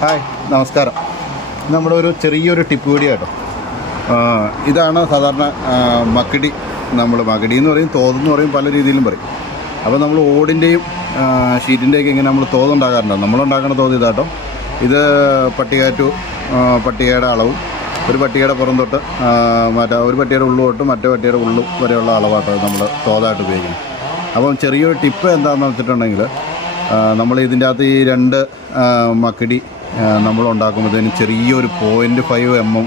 Hi, നമസ്കാരം. നമ്മുടെ ഒരു ചെറിയൊരു ടിപ്പ് വീഡിയോ കേട്ടോ. ഇതാണ് സാധാരണ മക്കടി. നമ്മൾ മക്കടി എന്ന് പറയും, തോതെന്ന് പറയും, പല രീതിയിലും പറയും. അപ്പോൾ നമ്മൾ ഓടിൻ്റെയും ഷീറ്റിൻ്റെയൊക്കെ ഇങ്ങനെ നമ്മൾ തോതുണ്ടാക്കാറുണ്ട്. നമ്മളുണ്ടാക്കുന്ന തോത് ഇതാട്ടോ. ഇത് പട്ടികയുടെ അളവും ഒരു പട്ടികയുടെ പുറം തൊട്ട് ഒരു പട്ടികയുടെ ഉള്ളു തൊട്ട് മറ്റേ പട്ടികയുടെ ഉള്ളു വരെയുള്ള അളവാട്ടോ നമ്മൾ തോതായിട്ട് ഉപയോഗിക്കുന്നത്. അപ്പം ചെറിയൊരു ടിപ്പ് എന്താണെന്ന് വെച്ചിട്ടുണ്ടെങ്കിൽ, നമ്മൾ ഇതിൻ്റെ അകത്ത് ഈ 2 മക്കടി നമ്മൾ ഉണ്ടാക്കുമ്പോഴത്തേനും ചെറിയൊരു 0.5 mm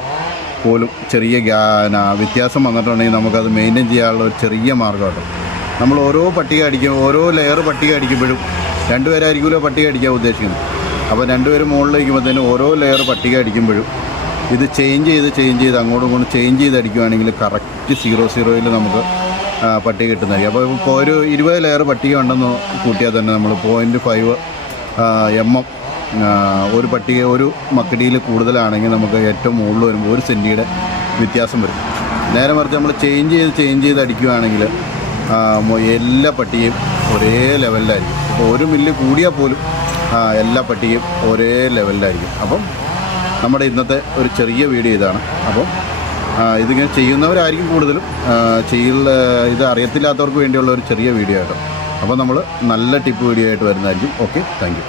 പോലും ചെറിയ വ്യത്യാസം വന്നിട്ടുണ്ടെങ്കിൽ നമുക്കത് മെയിൻറ്റെയിൻ ചെയ്യാനുള്ള ഒരു ചെറിയ മാർഗ്ഗമാട്ടോ. നമ്മൾ ഓരോ ലെയർ പട്ടിക അടിക്കുമ്പോഴും 2 പേരായിരിക്കുമല്ലോ പട്ടിക അടിക്കാൻ ഉദ്ദേശിക്കുന്നത്. അപ്പോൾ 2 പേര് മുകളിൽ വയ്ക്കുമ്പോഴത്തേനും ഓരോ ലെയർ പട്ടിക അടിക്കുമ്പോഴും ഇത് ചേഞ്ച് ചെയ്ത് അങ്ങോട്ടും ഇങ്ങോട്ടും ചേഞ്ച് ചെയ്ത് അടിക്കുകയാണെങ്കിൽ കറക്റ്റ് 0-0 നമുക്ക് പട്ടിക കിട്ടുന്നതായിരിക്കും. അപ്പോൾ ഇപ്പോൾ ഒരു 20 ലെയർ പട്ടിക ഉണ്ടെന്ന് കൂട്ടിയാൽ തന്നെ നമ്മൾ 0.5 mm ഒരു മക്കടിയിൽ കൂടുതലാണെങ്കിൽ നമുക്ക് ഏറ്റവും മുകളിൽ വരുമ്പോൾ 1 സെൻറ്റിയുടെ വ്യത്യാസം വരും. നേരെ മറിച്ച് നമ്മൾ ചേഞ്ച് ചെയ്ത് അടിക്കുകയാണെങ്കിൽ എല്ലാ പട്ടികയും ഒരേ ലെവലിലായിരിക്കും. ഇപ്പോൾ 1 മില്ലി കൂടിയാൽ പോലും എല്ലാ പട്ടികയും ഒരേ ലെവലിലായിരിക്കും. അപ്പം നമ്മുടെ ഇന്നത്തെ ഒരു ചെറിയ വീഡിയോ ഇതാണ്. അപ്പം ഇതിങ്ങനെ ചെയ്യുന്നവരായിരിക്കും കൂടുതലും. ഇത് അറിയത്തില്ലാത്തവർക്ക് വേണ്ടിയുള്ള ഒരു ചെറിയ വീഡിയോ ആട്ടോ. അപ്പോൾ നമ്മൾ നല്ല ടിപ്പ് വീഡിയോ ആയിട്ട് വരുന്നതായിരിക്കും. Okay, thank you.